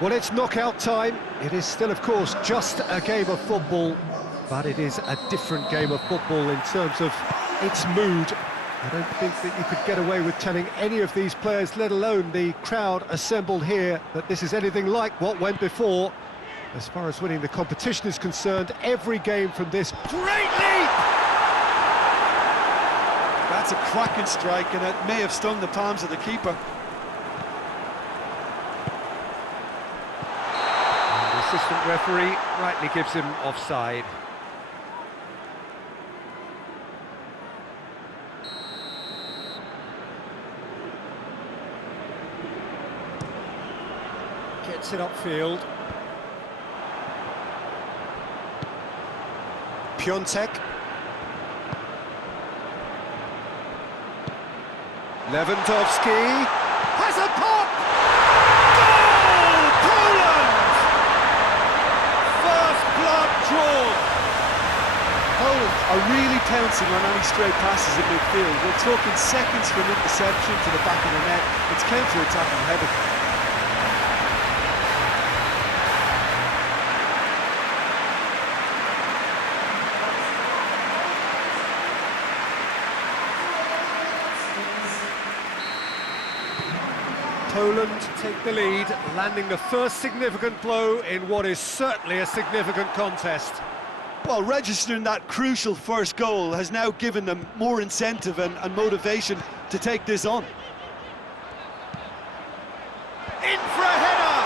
Well, it's knockout time. It is still, of course, just a game of football, but it is a different game of football in terms of its mood. I don't think that you could get away with telling any of these players, let alone the crowd assembled here, that this is anything like what went before. As far as winning the competition is concerned, every game from this great leap! That's a cracking strike, and it may have stung the palms of the keeper. And the assistant referee rightly gives him offside. Gets it upfield. Piontek. Lewandowski has a pop! Goal! Poland! First blood drawn. Poland are really pouncing on any stray passes in midfield. We're talking seconds from interception to the back of the net. It's counter-attacking heavy. Poland take the lead, landing the first significant blow in what is certainly a significant contest. Well, registering that crucial first goal has now given them more incentive and motivation to take this on. In for a header!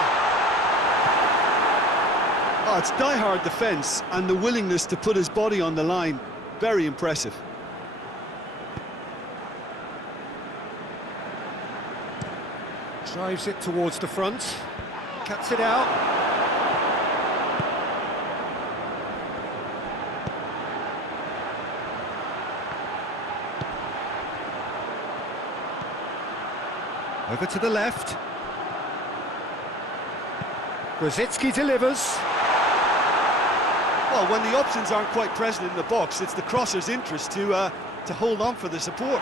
Oh, it's die-hard defence and the willingness to put his body on the line. Very impressive. Drives it towards the front, cuts it out. Over to the left. Grosicki delivers. Well, when the options aren't quite present in the box, it's the crosser's interest to hold on for the support.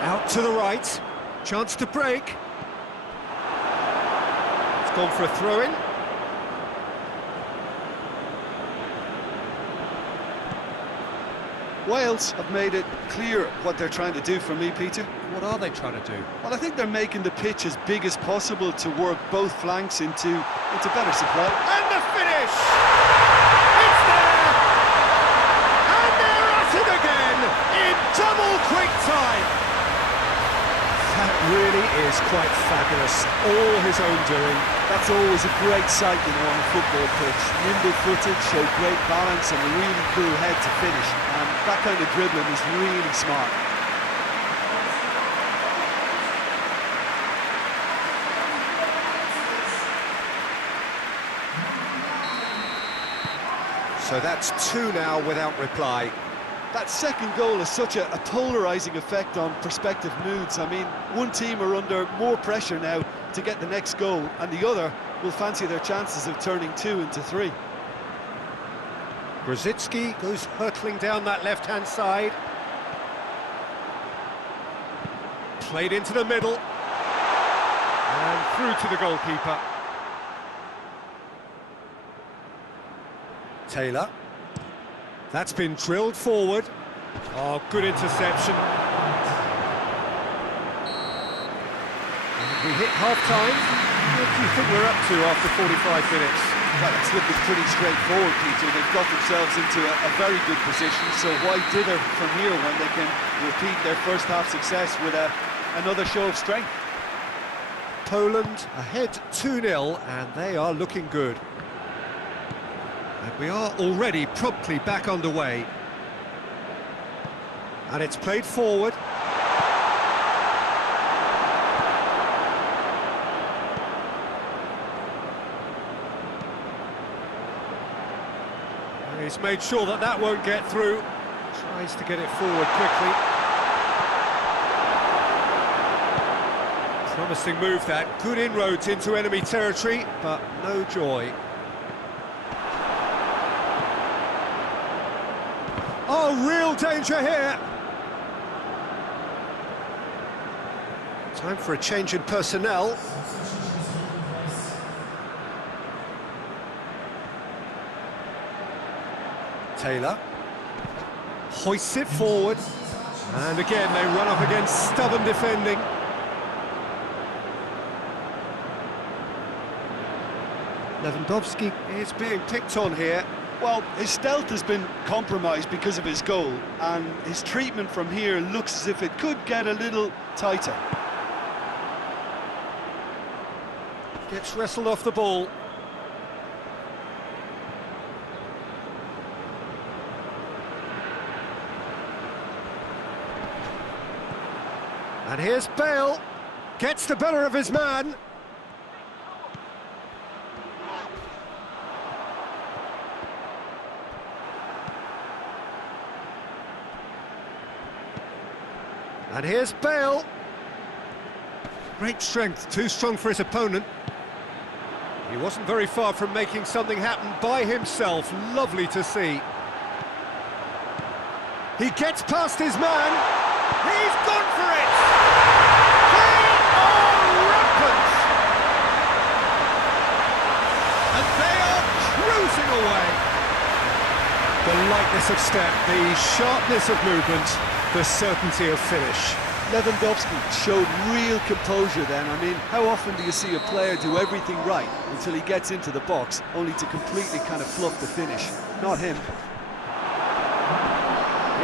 Out to the right. Chance to break. It's gone for a throw-in. Wales have made it clear what they're trying to do for me, Peter. What are they trying to do? Well, I think they're making the pitch as big as possible to work both flanks into better supply. And the finish! It's there! And they're at it again in double quick time! That really is quite fabulous, all his own doing. That's always a great sight, you know, on a football pitch. Nimble-footed, showed great balance and a really cool head to finish. And that kind of dribbling is really smart. So that's two now without reply. That second goal has such a polarising effect on prospective moods. I mean, one team are under more pressure now to get the next goal, and the other will fancy their chances of turning 2 into 3. Grosicki goes hurtling down that left-hand side. Played into the middle. And through to the goalkeeper. Taylor. That's been drilled forward. Oh, good interception. We hit half-time. What do you think we're up to after 45 minutes? Well, it's looking pretty straightforward, Peter. They've got themselves into a very good position, so why dither from here when they can repeat their first-half success with another show of strength? Poland ahead 2-0, and they are looking good. And we are already promptly back underway. And it's played forward. And he's made sure that that won't get through. Tries to get it forward quickly. Promising move that. Good inroads into enemy territory, but no joy. Oh, real danger here. Time for a change in personnel. Taylor hoists it forward, and again they run up against stubborn defending. Lewandowski is being picked on here. Well, his stealth has been compromised because of his goal, and his treatment from here looks as if it could get a little tighter. Gets wrestled off the ball. And here's Bale. Gets the better of his man. And here's Bale. Great strength, too strong for his opponent. He wasn't very far from making something happen by himself. Lovely to see. He gets past his man. He's gone for it! They are rampant! And they are cruising away. The lightness of step, the sharpness of movement, the certainty of finish. Lewandowski showed real composure then. I mean, how often do you see a player do everything right until he gets into the box, only to completely kind of fluff the finish? Not him.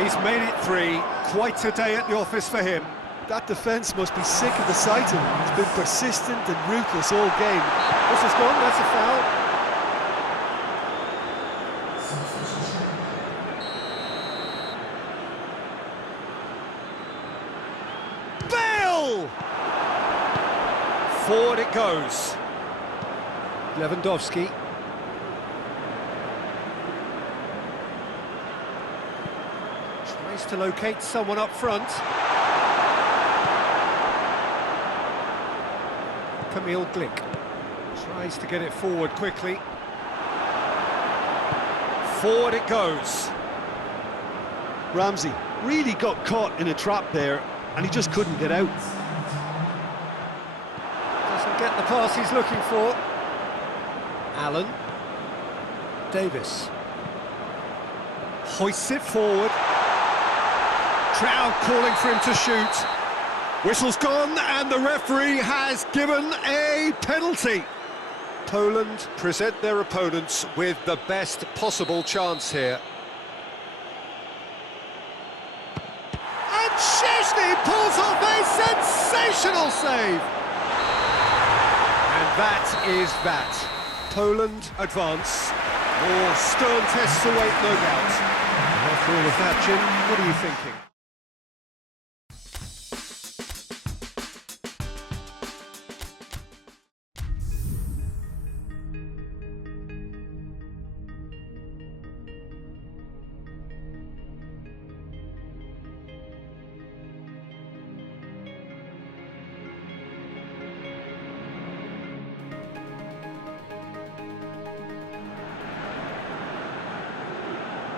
He's made it 3. Quite a day at the office for him. That defence must be sick of the sight of him. He's been persistent and ruthless all game. This is gone, that's a foul. Bale! Forward it goes. Lewandowski. Tries to locate someone up front. Camille Glick tries to get it forward quickly. Forward it goes. Ramsey really got caught in a trap there, and he just couldn't get out. Doesn't get the pass he's looking for. Allen. Davis. Hoists it forward. Crowd calling for him to shoot. Whistle's gone, and the referee has given a penalty. Poland present their opponents with the best possible chance here. And Szczęsny pulls off a sensational save! And that is that. Poland advance. More stern tests await, no doubt. And after all of that, Jim, what are you thinking?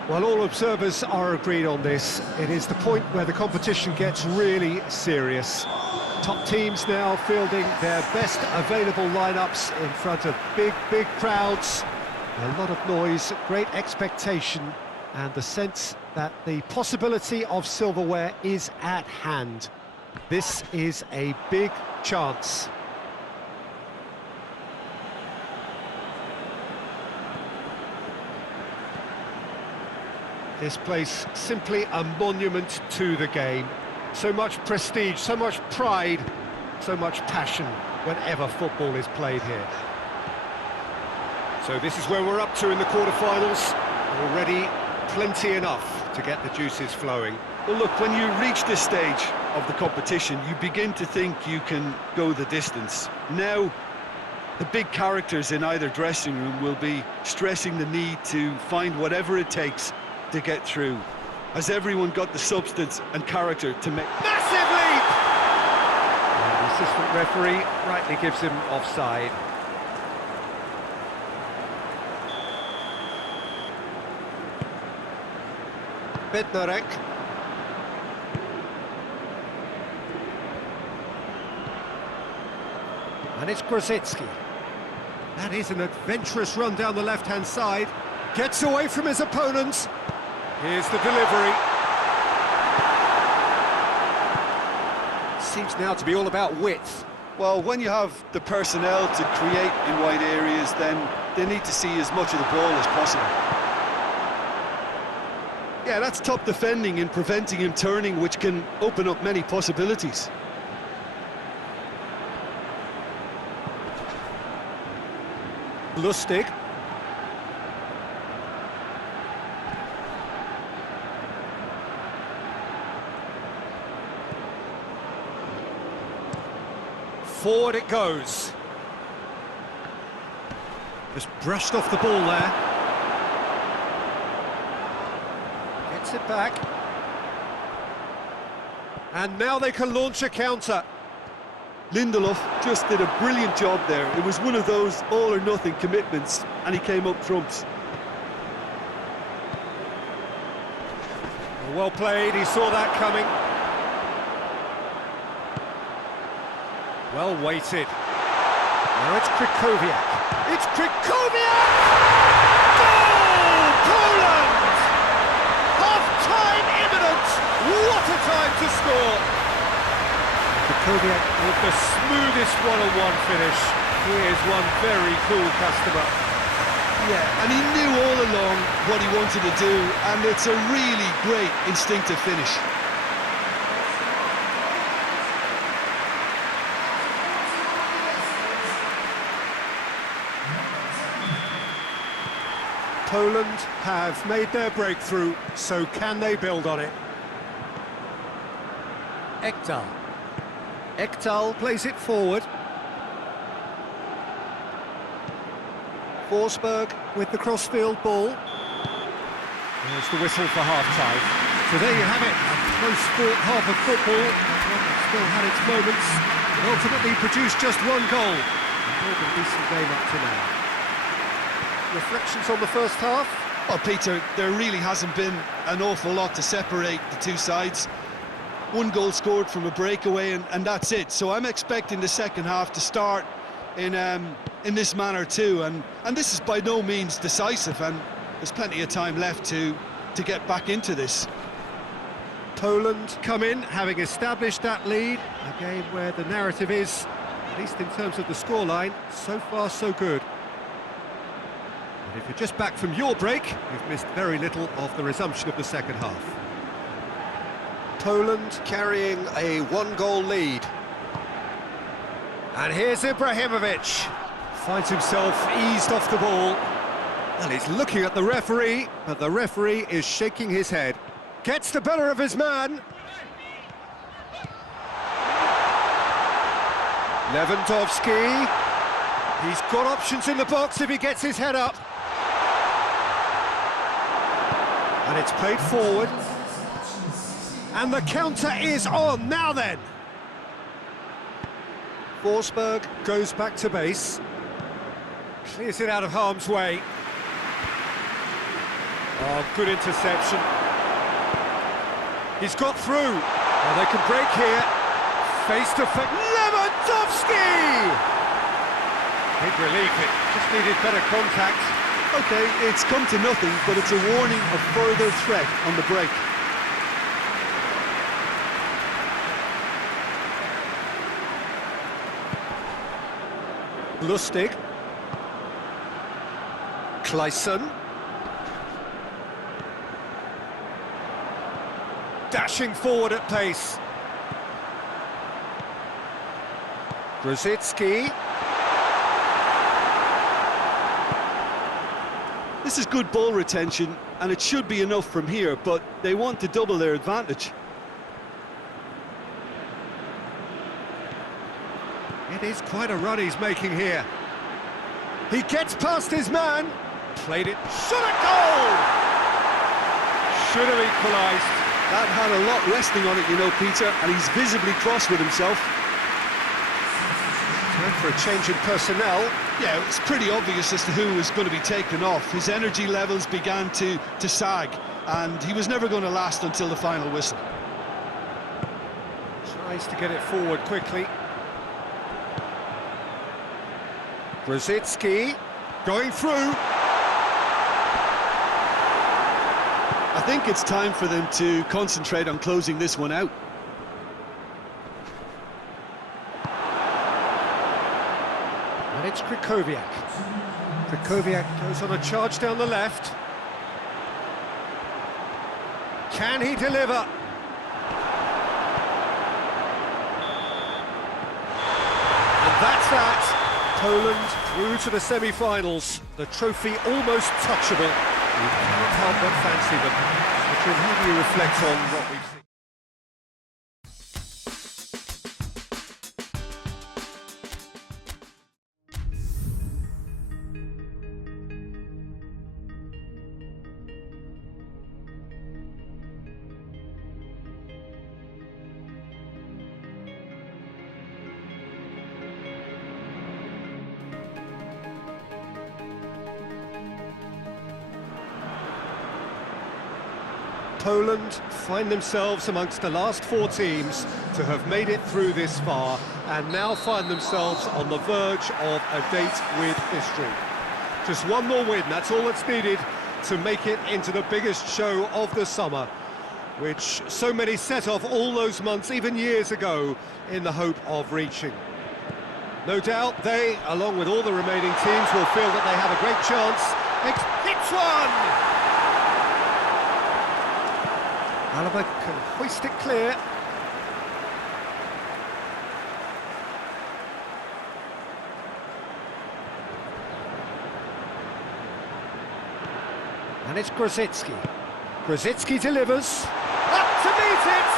Well, all observers are agreed on this. It is the point where the competition gets really serious. Top teams now fielding their best available lineups in front of big crowds. A lot of noise, great expectation, and the sense that the possibility of silverware is at hand. This is a big chance. This place simply a monument to the game. So much prestige, so much pride, so much passion whenever football is played here. So this is where we're up to in the quarter-finals. Already plenty enough to get the juices flowing. Well, look, when you reach this stage of the competition, you begin to think you can go the distance. Now, the big characters in either dressing room will be stressing the need to find whatever it takes to get through. Has everyone got the substance and character to make... Massive leap! And the assistant referee rightly gives him offside. Bednarek. And it's Grosicki. That is an adventurous run down the left-hand side. Gets away from his opponents. Here's the delivery. Seems now to be all about width. Well, when you have the personnel to create in wide areas, then they need to see as much of the ball as possible. Yeah, that's top defending and preventing him turning, which can open up many possibilities. Lustig. Forward it goes. Just brushed off the ball there. Gets it back. And now they can launch a counter. Lindelof just did a brilliant job there. It was one of those all-or-nothing commitments, and he came up trumps. Well played, he saw that coming. Well weighted. Now it's Krychowiak. It's Krychowiak! Goal! Poland! Half-time imminent! What a time to score! Krychowiak with the smoothest one-on-one finish. He is one very cool customer. Yeah, and he knew all along what he wanted to do, and it's a really great instinctive finish. Poland have made their breakthrough, so can they build on it? Ekdal. Ekdal plays it forward. Forsberg with the crossfield ball. There's the whistle for half-time. So there you have it, a close-fought half of football. One that still had its moments, but ultimately produced just one goal. A decent game up to now. Reflections on the first half? Well, Peter, there really hasn't been an awful lot to separate the two sides. One goal scored from a breakaway, and that's it. So I'm expecting the second half to start in this manner too, and this is by no means decisive, and there's plenty of time left to get back into this. Poland come in, having established that lead, a game where the narrative is, at least in terms of the scoreline, so far so good. And if you're just back from your break, you've missed very little of the resumption of the second half. Poland carrying a one-goal lead. And here's Ibrahimovic. Finds himself eased off the ball. And he's looking at the referee, but the referee is shaking his head. Gets the better of his man. Lewandowski. He's got options in the box if he gets his head up. And it's played forward. And the counter is on, now then! Forsberg goes back to base. Clears it out of harm's way. Oh, good interception. He's got through. Oh, they can break here. Face to face. Lewandowski! Big relief, it just needed better contact. Okay, it's come to nothing, but it's a warning of further threat on the break. Lustig. Kleisen. Dashing forward at pace. Grosicki. This is good ball retention, and it should be enough from here, but they want to double their advantage. It is quite a run he's making here. He gets past his man. Played it. Shot a goal! Should have equalised. That had a lot resting on it, you know, Peter, and he's visibly cross with himself. Time for a change in personnel. Yeah, it's pretty obvious as to who was going to be taken off. His energy levels began to sag, and he was never going to last until the final whistle. Tries to get it forward quickly. Grosicki going through. I think it's time for them to concentrate on closing this one out. And it's Krychowiak. Krychowiak goes on a charge down the left. Can he deliver? And that's that. Poland through to the semi-finals. The trophy almost touchable. You can't help but fancy them. But how do you reflect on what we've seen? Poland find themselves amongst the last 4 teams to have made it through this far and now find themselves on the verge of a date with history. Just one more win, that's all that's needed to make it into the biggest show of the summer, which so many set off all those months, even years ago, in the hope of reaching. No doubt they, along with all the remaining teams, will feel that they have a great chance. Hits one! Alaba can hoist it clear. And it's Grosicki. Grosicki delivers. Up to meet it!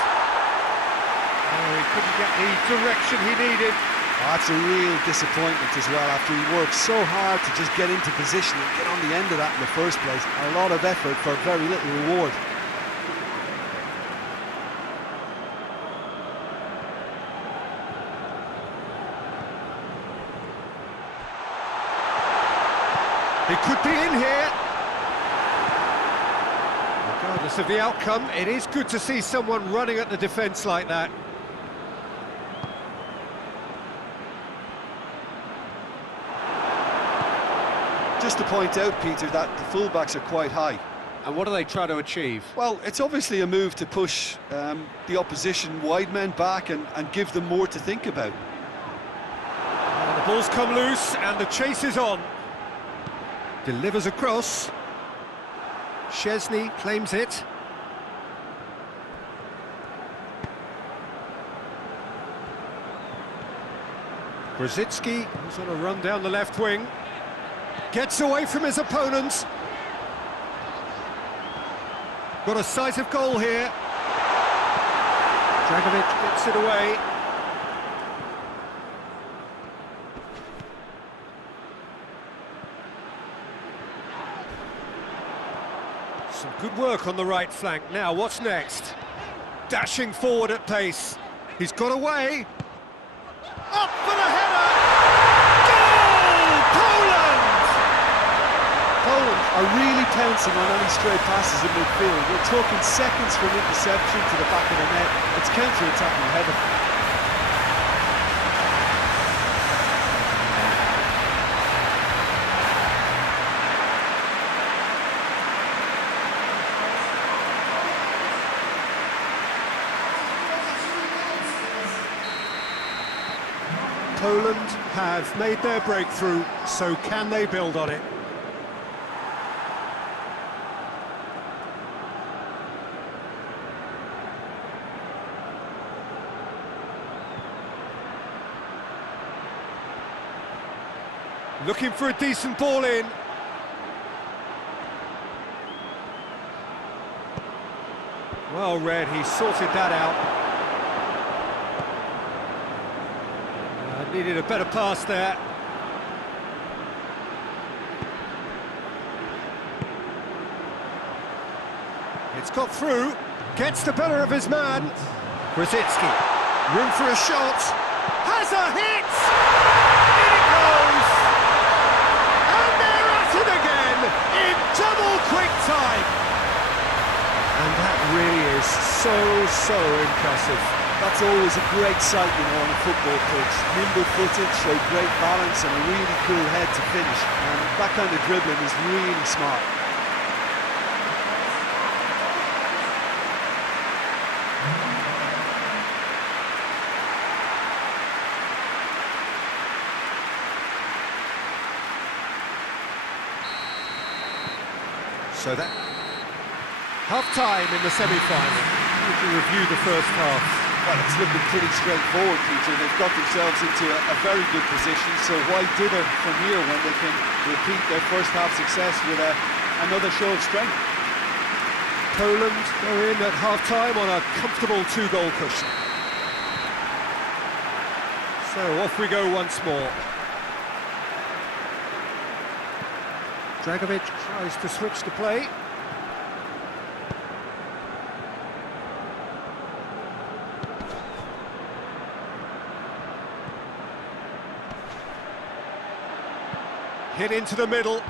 Oh, he couldn't get the direction he needed. Oh, that's a real disappointment as well, after he worked so hard to just get into position and get on the end of that in the first place. A lot of effort for very little reward. He could be in here. Regardless of the outcome, it is good to see someone running at the defence like that. Just to point out, Peter, that the fullbacks are quite high. And what do they try to achieve? Well, it's obviously a move to push the opposition wide men back and give them more to think about. And the ball's come loose and the chase is on. Delivers across. Szczesny claims it. Grosicki, who's on a run down the left wing, gets away from his opponents. Got a sight of goal here. Dragovic gets it away. Some good work on the right flank. Now, what's next? Dashing forward at pace. He's got away. Up for the header! Goal! Poland! Poland are really pouncing on any stray passes in midfield. We're talking seconds from interception to the back of the net. It's counter-attacking heaven. Poland have made their breakthrough, so can they build on it? Looking for a decent ball in. Well read, he sorted that out. Needed a better pass there. It's got through, gets the better of his man. Grosicki, room for a shot, has a hit! In it goes! And they're at it again, in double quick time! And that really is so impressive. That's always a great sight, you know, on a football pitch. Nimble-footed, showed great balance and a really cool head to finish. And that kind of dribbling is really smart. So that... Half-time in the semi-final. Would you review the first half? Well, it's looking pretty straightforward, Peter. They've got themselves into a very good position, so why dither from here when they can repeat their first half success with another show of strength? Poland go in at half-time on a comfortable 2-goal cushion. So off we go once more. Dragovic tries to switch the play. Hit into the middle.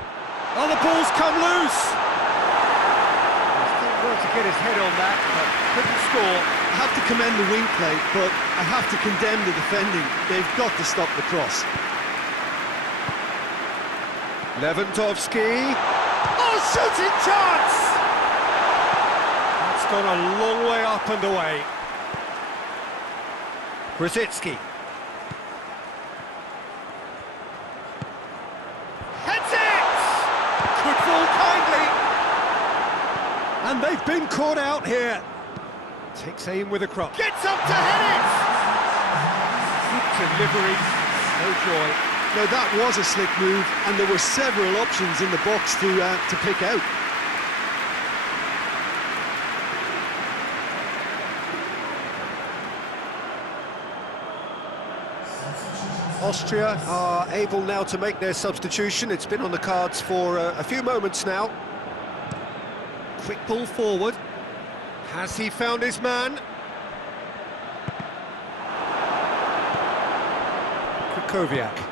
Oh, the ball's come loose! He's still got to get his head on that, but couldn't score. I have to commend the wing play, but I have to condemn the defending. They've got to stop the cross. Lewandowski. Oh, shooting chance! That's gone a long way up and away. Brzezinski. Heads it! Could fall kindly. And they've been caught out here. Takes aim with a cross. Gets up to head it! Good delivery. No joy. Now that was a slick move, and there were several options in the box to pick out. Austria are able now to make their substitution. It's been on the cards for a few moments now. Quick ball forward. Has he found his man? Kukoviak.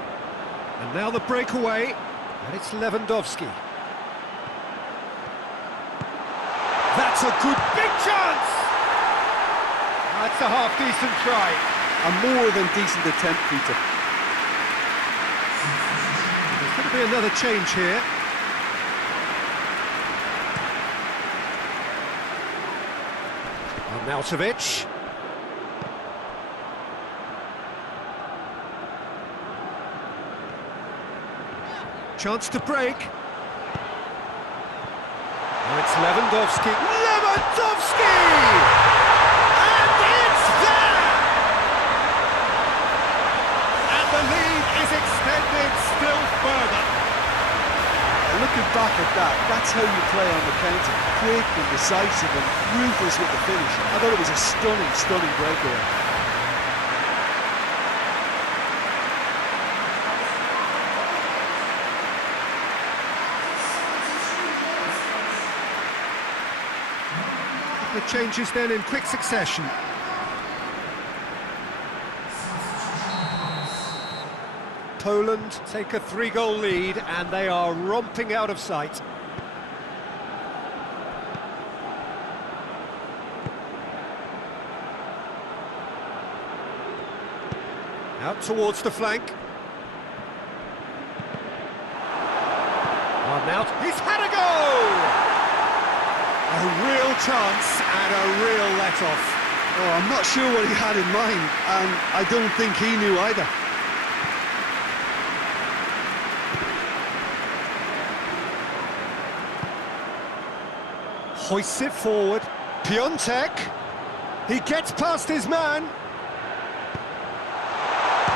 And now the breakaway, and it's Lewandowski. That's a good big chance! That's a half-decent try. A more than decent attempt, Peter. There's going to be another change here. Arnautovic. Chance to break. Now it's Lewandowski. Lewandowski! And it's there! And the lead is extended still further. Looking back at that, that's how you play on the counter. Quick and decisive and ruthless with the finish. I thought it was a stunning, stunning breakaway. The changes then in quick succession. Poland take a 3-goal lead and they are romping out of sight. Out towards the flank. Arnaut, he's had a go! A real chance and a real let-off. Oh, I'm not sure what he had in mind, and I don't think he knew either. Hoists it forward. Piontek. He gets past his man.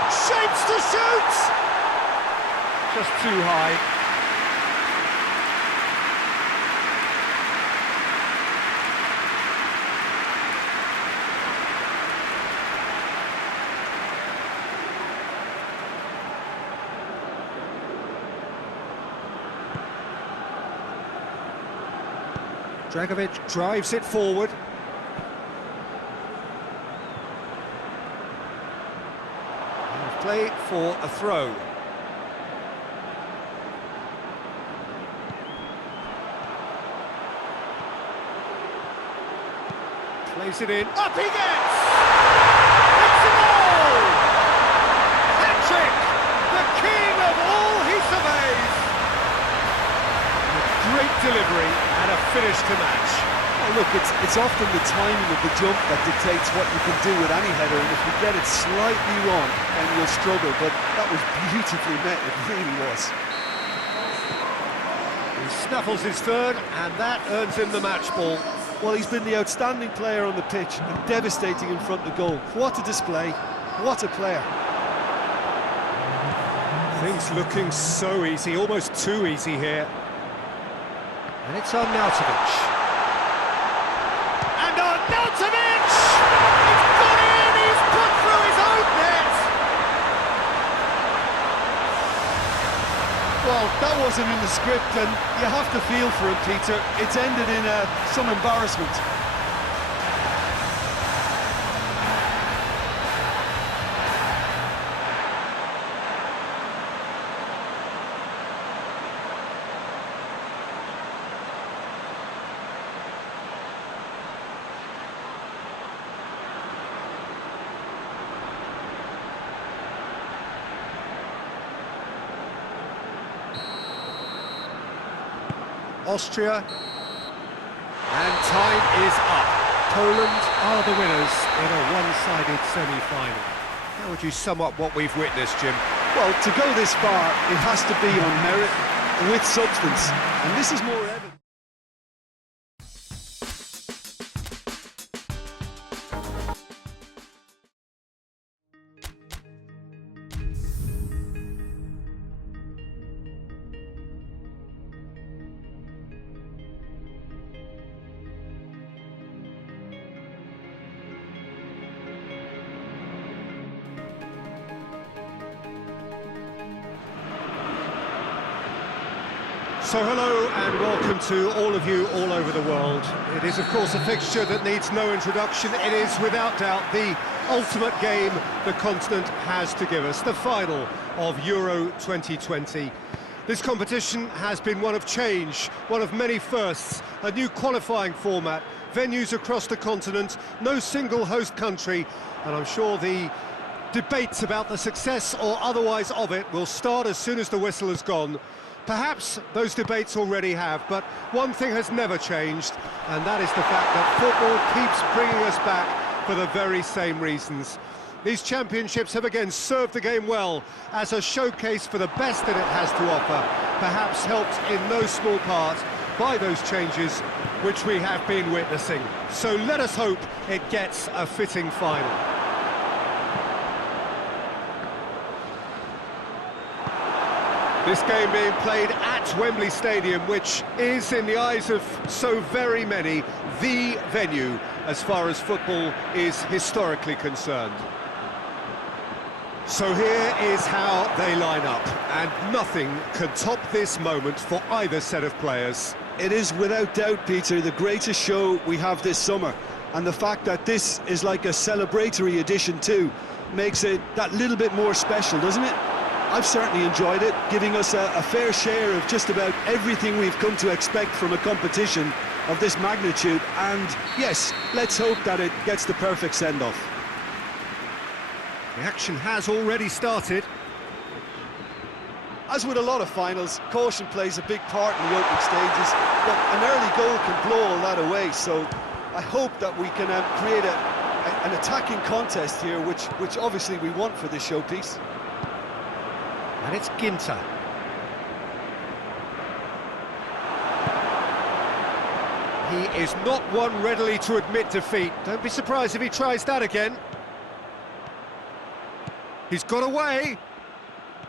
Shapes to shoot! Just too high. Dragovic drives it forward. And play for a throw. Plays it in. Up he gets! It's a goal! Hat-trick! The king of all he surveys! Great delivery and a finish to match. Oh, look, it's often the timing of the jump that dictates what you can do with any header, and if you get it slightly wrong, then you'll struggle, but that was beautifully met, it really was. He's snaffles his third, and that earns him the match ball. Well, he's been the outstanding player on the pitch and devastating in front of goal. What a display, what a player. Things looking so easy, almost too easy here. And it's Arnautovic. And Arnautovic! It's gone in, he's put through his own net! Well, that wasn't in the script, and you have to feel for him, Peter. It's ended in some embarrassment. Austria, and time is up. Poland are the winners in a one-sided semi-final. How would you sum up what we've witnessed, Jim? Well, to go this far, it has to be on merit, with substance, and this is more evident. So hello and welcome to all of you all over the world. It is of course a fixture that needs no introduction. It is without doubt the ultimate game the continent has to give us, the final of Euro 2020. This competition has been one of change, one of many firsts, a new qualifying format, venues across the continent, no single host country, and I'm sure the debates about the success or otherwise of it will start as soon as the whistle has gone. Perhaps those debates already have, but one thing has never changed, and that is the fact that football keeps bringing us back for the very same reasons. These championships have again served the game well as a showcase for the best that it has to offer, perhaps helped in no small part by those changes which we have been witnessing. So let us hope it gets a fitting final. This game being played at Wembley Stadium, which is, in the eyes of so very many, the venue as far as football is historically concerned. So here is how they line up, and nothing can top this moment for either set of players. It is without doubt, Peter, the greatest show we have this summer, and the fact that this is like a celebratory edition too makes it that little bit more special, doesn't it? I've certainly enjoyed it, giving us a fair share of just about everything we've come to expect from a competition of this magnitude, and yes, let's hope that it gets the perfect send-off. The action has already started. As with a lot of finals, caution plays a big part in the opening stages, but an early goal can blow all that away, so I hope that we can create an attacking contest here, which obviously we want for this showpiece. And it's Ginter. He is not one readily to admit defeat. Don't be surprised if he tries that again. He's got away.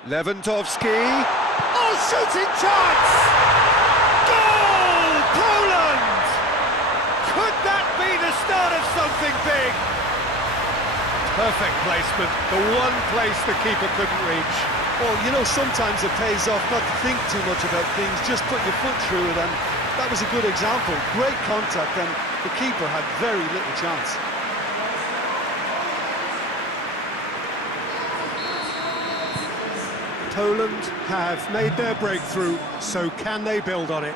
Lewandowski. Oh, shooting chance! Goal! Poland! Could that be the start of something big? Perfect placement. The one place the keeper couldn't reach. Well, you know, sometimes it pays off not to think too much about things, just put your foot through it, and that was a good example. Great contact, and the keeper had very little chance. Poland have made their breakthrough, so can they build on it?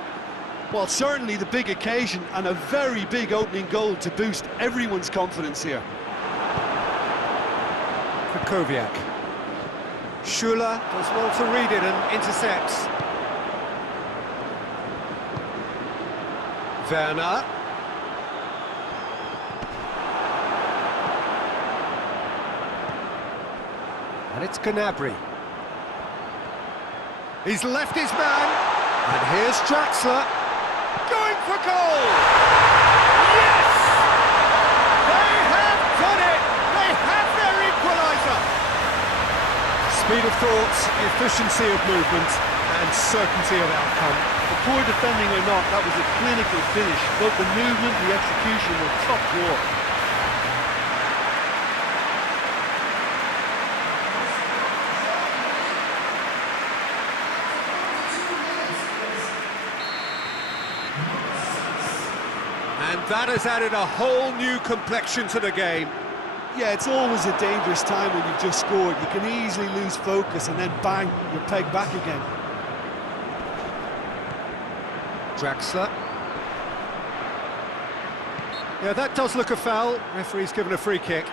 Well, certainly the big occasion and a very big opening goal to boost everyone's confidence here. Krakowiak. Schuler does well to read it and intercepts. Werner. And it's Gnabry. He's left his man. And here's Draxler. Going for goal! Yes! They have done it! They have their equaliser! Speed of thought, efficiency of movement, and certainty of outcome. The poor defending or not, that was a clinical finish. Both the movement, the execution were top draw. And that has added a whole new complexion to the game. Yeah, it's always a dangerous time when you've just scored. You can easily lose focus and then bang, you're pegged back again. Draxler. Yeah, that does look a foul. Referee's given a free kick.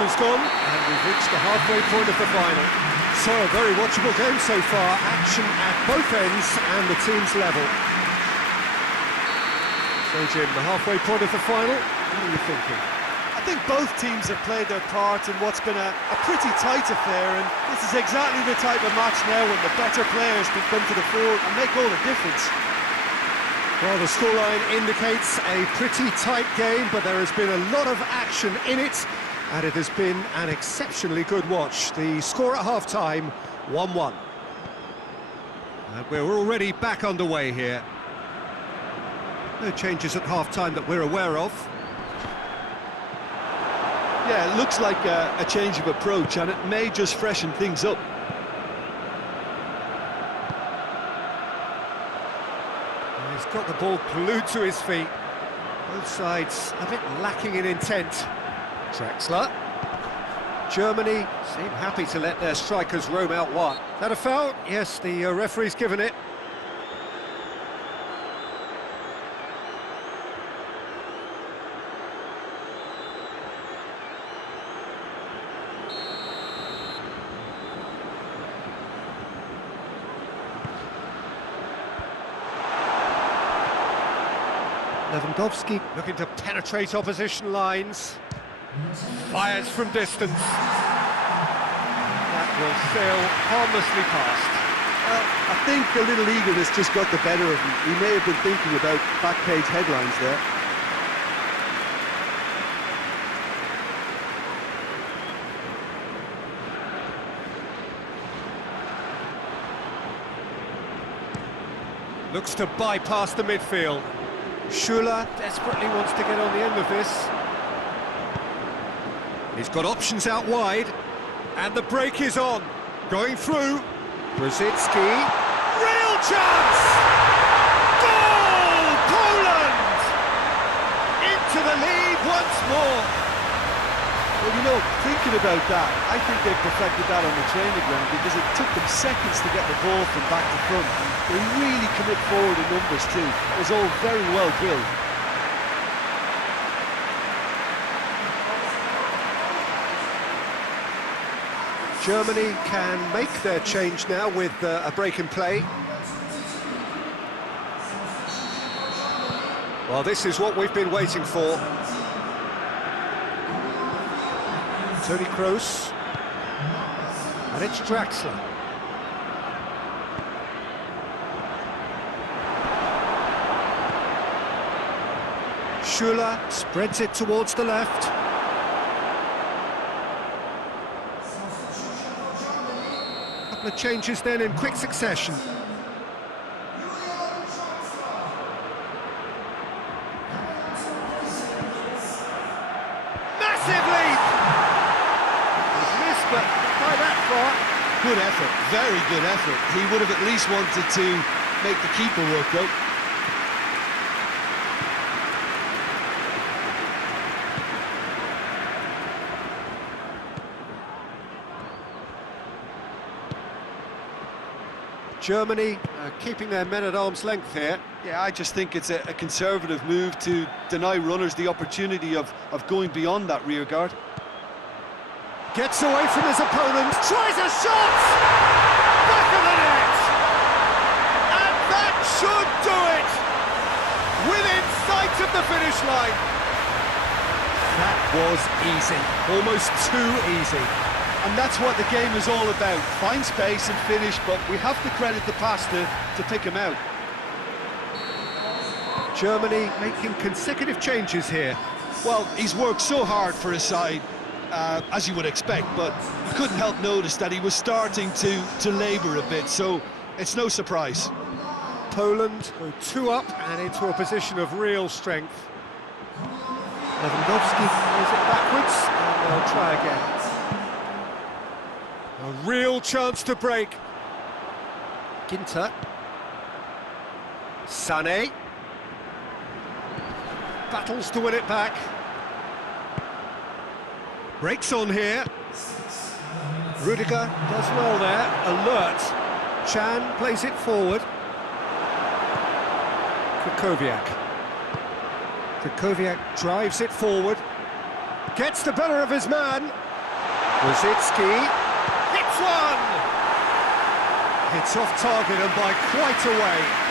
Whistle's gone, and we've reached the halfway point of the final. So, a very watchable game so far. Action at both ends and the team's level. So, Jim, the halfway point of the final, what are you thinking? I think both teams have played their part in what's been a pretty tight affair, and this is exactly the type of match now when the better players can come to the fore and make all the difference. Well, the scoreline indicates a pretty tight game, but there has been a lot of action in it, and it has been an exceptionally good watch. The score at half-time, 1-1. And we're already back underway here. No changes at half-time that we're aware of. Yeah, it looks like a change of approach, and it may just freshen things up. He's got the ball glued to his feet. Both sides a bit lacking in intent. Draxler. Germany seem happy to let their strikers roam out wide. Is that a foul? Yes, the referee's given it. Lewandowski looking to penetrate opposition lines. Fires from distance. That will sail harmlessly past. Well, I think a little eagerness just got the better of him. He may have been thinking about back page headlines there. Looks to bypass the midfield. Schuler desperately wants to get on the end of this. He's got options out wide, and the break is on. Going through. Brzezinski. Real chance! Goal! Poland! Into the lead once more. Well, you know, thinking about that, I think they perfected that on the training ground because it took them seconds to get the ball from back to front. They really commit forward in numbers too. It was all very well drilled. Germany can make their change now with a break in play. Well, this is what we've been waiting for. Toni Kroos. And it's Draxler. Schuler spreads it towards the left. Couple of changes then in quick succession. Massive leap! He's missed, but by that far. Good effort, very good effort. He would have at least wanted to make the keeper work though. Germany keeping their men at arm's length here. Yeah, I just think it's a conservative move to deny runners the opportunity of going beyond that rear guard. Gets away from his opponent, tries a shot! Back of the net! within sight of the finish line. That was easy, almost too easy. And that's what the game is all about. Find space and finish, but we have to credit the pass to pick him out. Germany making consecutive changes here. Well, he's worked so hard for his side, as you would expect, but you couldn't help notice that he was starting to labour a bit, so it's no surprise. Poland go 2 up and into a position of real strength. Lewandowski plays it backwards, and they'll try again. A real chance to break. Ginter. Sané. Battles to win it back. Breaks on here. Rudiger does well there, alert. Chan plays it forward. Krychowiak. Krychowiak drives it forward. Gets the better of his man. Rosicki hits one! Hits off target and by quite a way.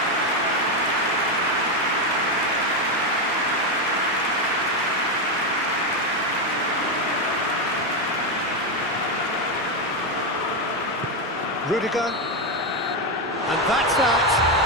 Rudiger, and that's that.